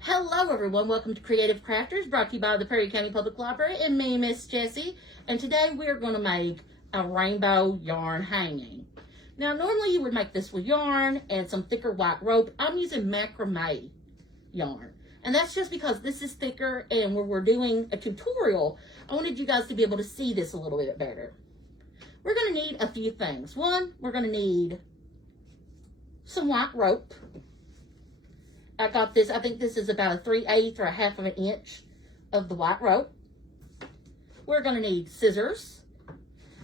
Hello everyone, welcome to Creative Crafters, brought to you by the Perry County Public Library and me, Miss Jessie. And today we are going to make a rainbow yarn hanging. Now normally you would make this with yarn and some thicker white rope. I'm using macrame yarn. And that's just because this is thicker, and when we're doing a tutorial, I wanted you guys to be able to see this a little bit better. We're going to need a few things. One, we're going to need some white rope. I got this, I think this is about a 3/8 or a 1/2 of an inch of the white rope. We're going to need scissors.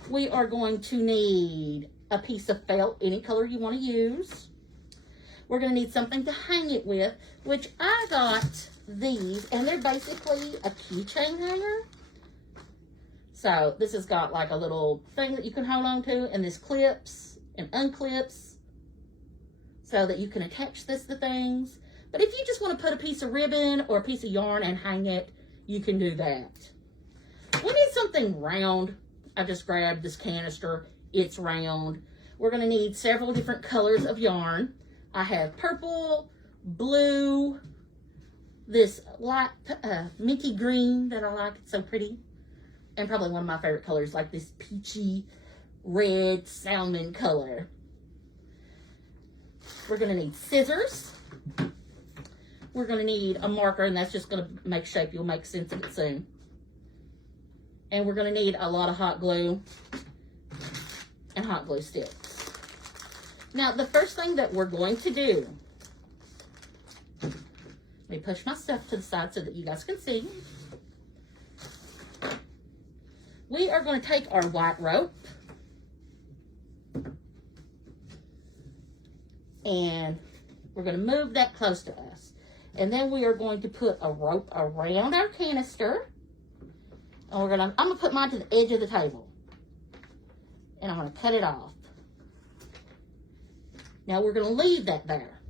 We are going to need a piece of felt, any color you want to use. We're going to need something to hang it with, which I got these, and they're basically a keychain hanger. So this has got like a little thing that you can hold on to, and this clips and unclips so that you can attach this to things. But if you just want to put a piece of ribbon or a piece of yarn and hang it, you can do that. We need something round. I just grabbed this canister. It's round. We're going to need several different colors of yarn. I have purple, blue, this light minty green that I like. It's so pretty. And probably one of my favorite colors, like this peachy red salmon color. We're going to need scissors. We're going to need a marker, and that's just going to make shape. You'll make sense of it soon. And we're going to need a lot of hot glue and hot glue sticks. Now, the first thing that we're going to do, let me push my stuff to the side so that you guys can see. We are going to take our white rope and we're going to move that close to us. And then we are going to put a rope around our canister. And I'm going to put mine to the edge of the table. And I'm going to cut it off. Now we're going to leave that there.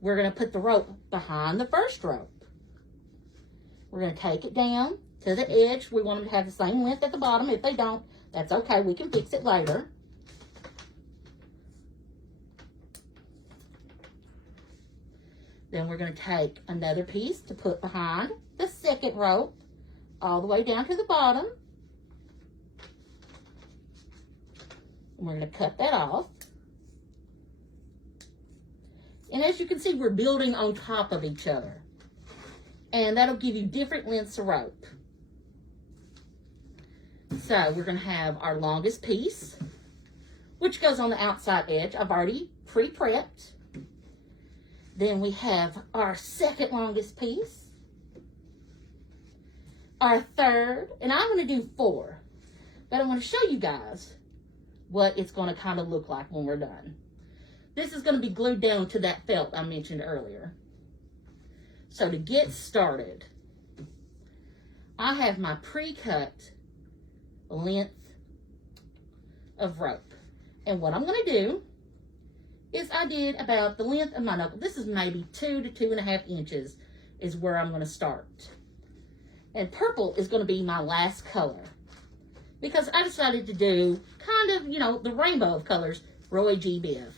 We're going to put the rope behind the first rope. We're going to take it down to the edge. We want them to have the same length at the bottom. If they don't, that's okay. We can fix it later. Then we're going to take another piece to put behind the second rope, all the way down to the bottom. And we're going to cut that off. And as you can see, we're building on top of each other. And that'll give you different lengths of rope. So we're going to have our longest piece, which goes on the outside edge. I've already pre-prepped. Then we have our second longest piece, our third, and I'm going to do 4. But I want to show you guys what it's going to kind of look like when we're done. This is going to be glued down to that felt I mentioned earlier. So to get started, I have my pre-cut length of rope. And what I'm going to do is I did about the length of my knuckle. This is maybe 2 to 2.5 inches is where I'm going to start. And purple is going to be my last color, because I decided to do kind of, you know, the rainbow of colors, Roy G. Biv.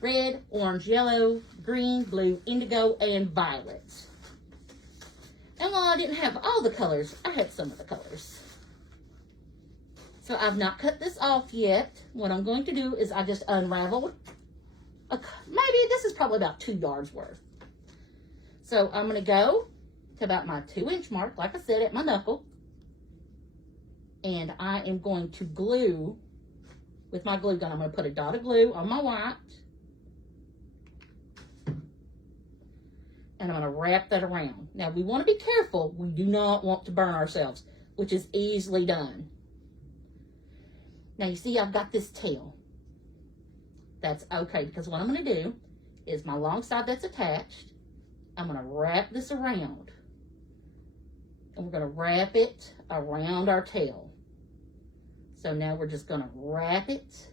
Red, orange, yellow, green, blue, indigo, and violet. And while I didn't have all the colors, I had some of the colors. So I've not cut this off yet. What I'm going to do is I just unraveled. Maybe this is probably about 2 yards worth. So I'm going to go to about my 2-inch mark, like I said, at my knuckle. And I am going to glue with my glue gun. I'm going to put a dot of glue on my white. And I'm going to wrap that around. Now, we want to be careful. We do not want to burn ourselves, which is easily done. Now, you see, I've got this tail. That's okay, because what I'm going to do is my long side that's attached, I'm going to wrap this around. And we're going to wrap it around our tail. So now we're just going to wrap it.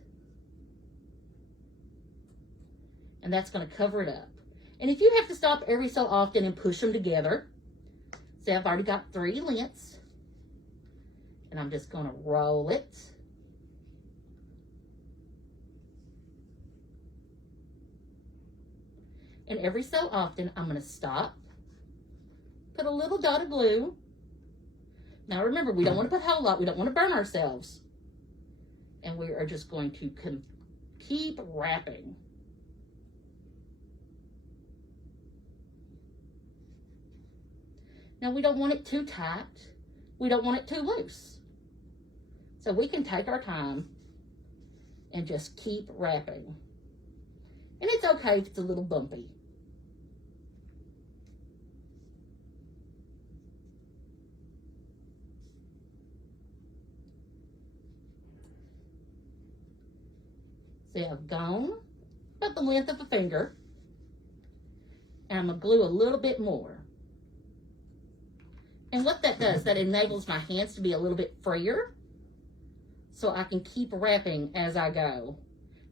And that's going to cover it up. And if you have to stop every so often and push them together, see, I've already got 3 lengths. And I'm just going to roll it. And every so often, I'm going to stop put a little dot of glue. Now remember, we don't want to put a whole lot. We don't want to burn ourselves. And we are just going to keep wrapping. Now we don't want it too tight. We don't want it too loose. So we can take our time and just keep wrapping. And it's okay if it's a little bumpy. See, I've gone about the length of a finger. And I'm going to glue a little bit more. And what that does, that enables my hands to be a little bit freer, so I can keep wrapping as I go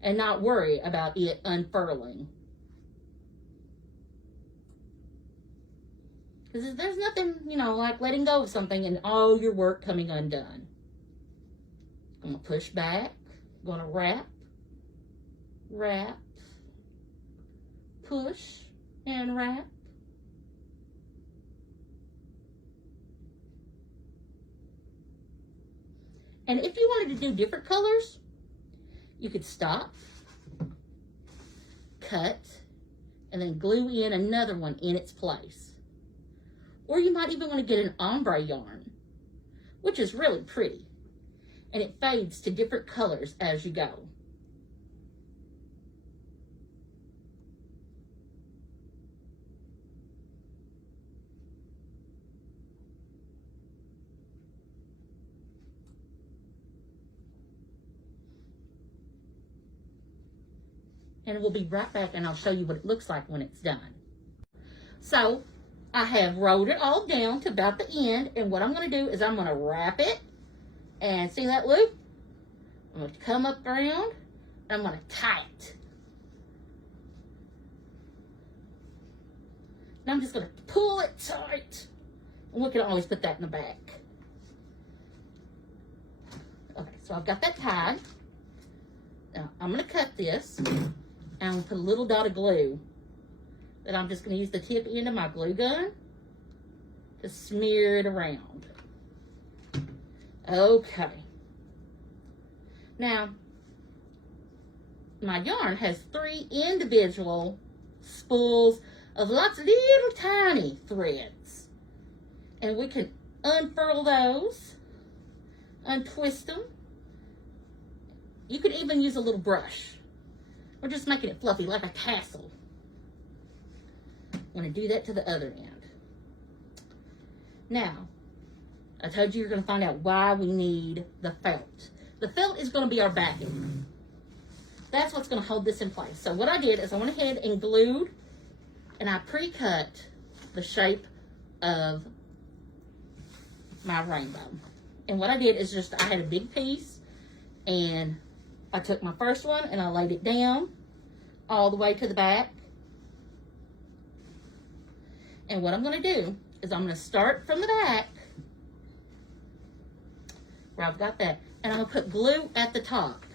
and not worry about it unfurling. Because there's nothing, you know, like letting go of something and all your work coming undone. I'm going to push back. I'm going to wrap, wrap, push, and wrap. And if you wanted to do different colors, you could stop, cut, and then glue in another one in its place. Or you might even want to get an ombre yarn, which is really pretty. And it fades to different colors as you go. And we'll be right back and I'll show you what it looks like when it's done. So I have rolled it all down to about the end, and what I'm going to do is I'm going to wrap it, and see that loop? I'm going to come up around and I'm going to tie it. And I'm just going to pull it tight, and we can always put that in the back. Okay, so I've got that tied. Now I'm going to cut this. And I'm going to put a little dot of glue that I'm just going to use the tip end of my glue gun to smear it around. Okay. Now, my yarn has 3 individual spools of lots of little tiny threads. And we can unfurl those, untwist them. You could even use a little brush. We're just making it fluffy like a tassel. I'm going to do that to the other end. Now, I told you you're going to find out why we need the felt. The felt is going to be our backing. That's what's going to hold this in place. So what I did is I went ahead and glued, and I pre-cut the shape of my rainbow. And what I did is just, I had a big piece, and I took my first one and I laid it down all the way to the back. And what I'm going to do is I'm going to start from the back where I've got that, and I'm going to put glue at the top.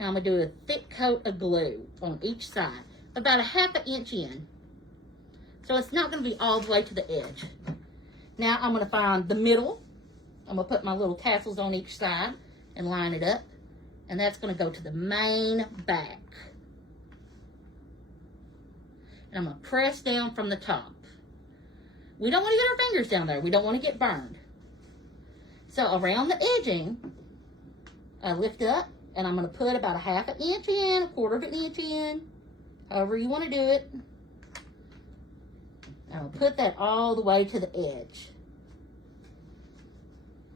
And I'm going to do a thick coat of glue on each side, about a ½ inch in. So it's not going to be all the way to the edge. Now I'm going to find the middle. I'm going to put my little tassels on each side and line it up, and that's going to go to the main back. And I'm going to press down from the top. We don't want to get our fingers down there. We don't want to get burned. So around the edging, I lift up, and I'm going to put about a ½ inch in, 1/4 inch in, however you want to do it. And I'll put that all the way to the edge.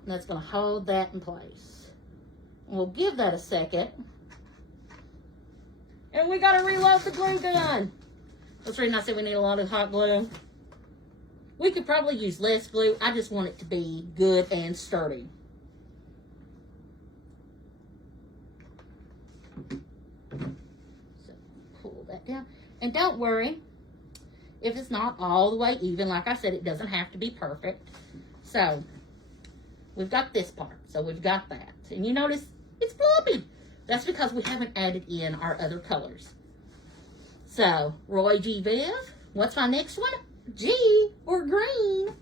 And that's going to hold that in place. We'll give that a second. And we got to reload the glue gun. That's the reason I said we need a lot of hot glue. We could probably use less glue. I just want it to be good and sturdy. So pull that down. And don't worry if it's not all the way even. Like I said, it doesn't have to be perfect. So we've got this part. So we've got that. And you notice it's floppy. That's because we haven't added in our other colors. So, Roy G. Bev, what's my next one? G or green.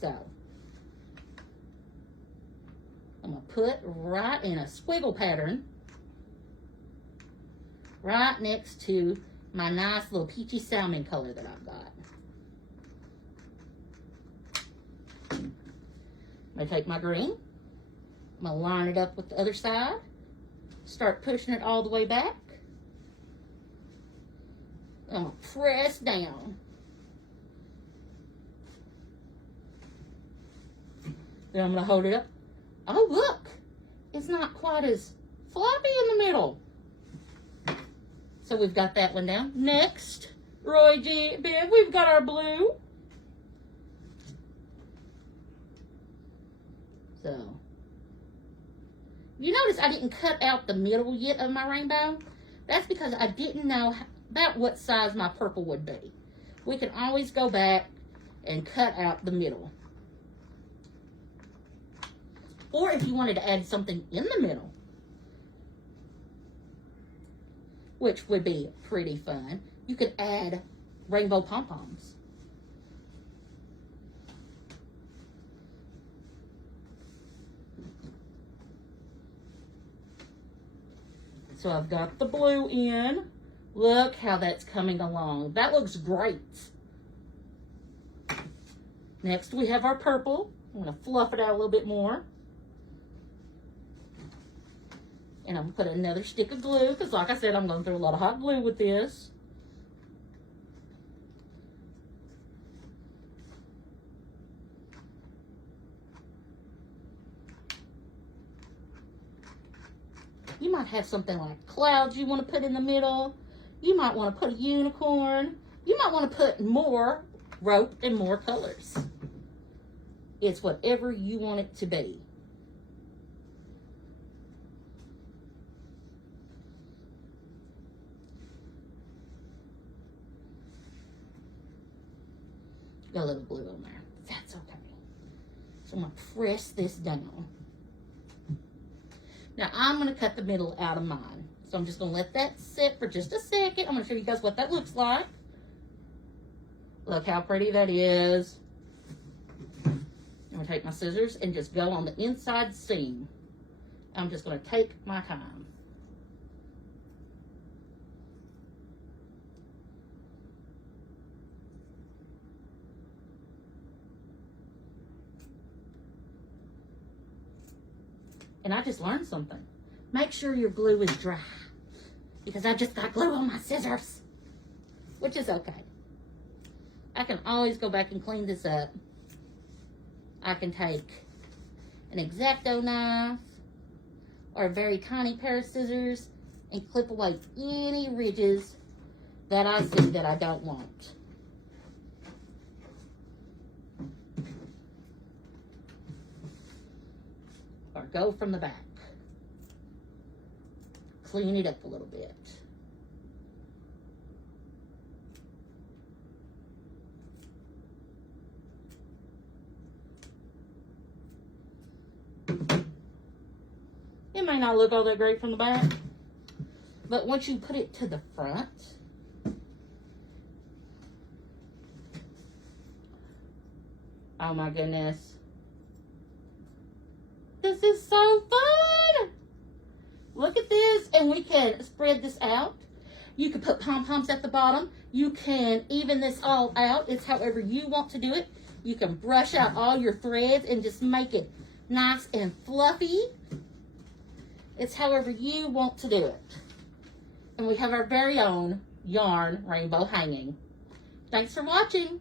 So I'm going to put right in a squiggle pattern right next to my nice little peachy salmon color that I've got. I'm going to take my green. I'm going to line it up with the other side. Start pushing it all the way back. I'm going to press down. Then I'm going to hold it up. Oh, look. It's not quite as floppy in the middle. So we've got that one down. Next, Roy G. Biv, we've got our blue. So, you notice I didn't cut out the middle yet of my rainbow. That's because I didn't know about what size my purple would be. We can always go back and cut out the middle. Or if you wanted to add something in the middle, which would be pretty fun, you could add rainbow pom-poms. So I've got the blue in. Look how that's coming along. That looks great. Next we have our purple. I'm going to fluff it out a little bit more. And I'm going to put another stick of glue, because like I said, I'm going through a lot of hot glue with this. You might have something like clouds you want to put in the middle. You might want to put a unicorn. You might want to put more rope and more colors. It's whatever you want it to be. Got a little blue on there. That's okay. So I'm going to press this down. Now I'm going to cut the middle out of mine. So I'm just going to let that sit for just a second. I'm going to show you guys what that looks like. Look how pretty that is. I'm going to take my scissors and just go on the inside seam. I'm just going to take my time. And I just learned something. Make sure your glue is dry. Because I just got glue on my scissors. Which is okay. I can always go back and clean this up. I can take an X-Acto knife or a very tiny pair of scissors and clip away any ridges that I see that I don't want. Or go from the back. Clean it up a little bit. It may not look all that great from the back, but once you put it to the front, oh my goodness. This is so fun! Look at this, and we can spread this out. You can put pom-poms at the bottom. You can even this all out. It's however you want to do it. You can brush out all your threads and just make it nice and fluffy. It's however you want to do it. And we have our very own yarn rainbow hanging. Thanks for watching.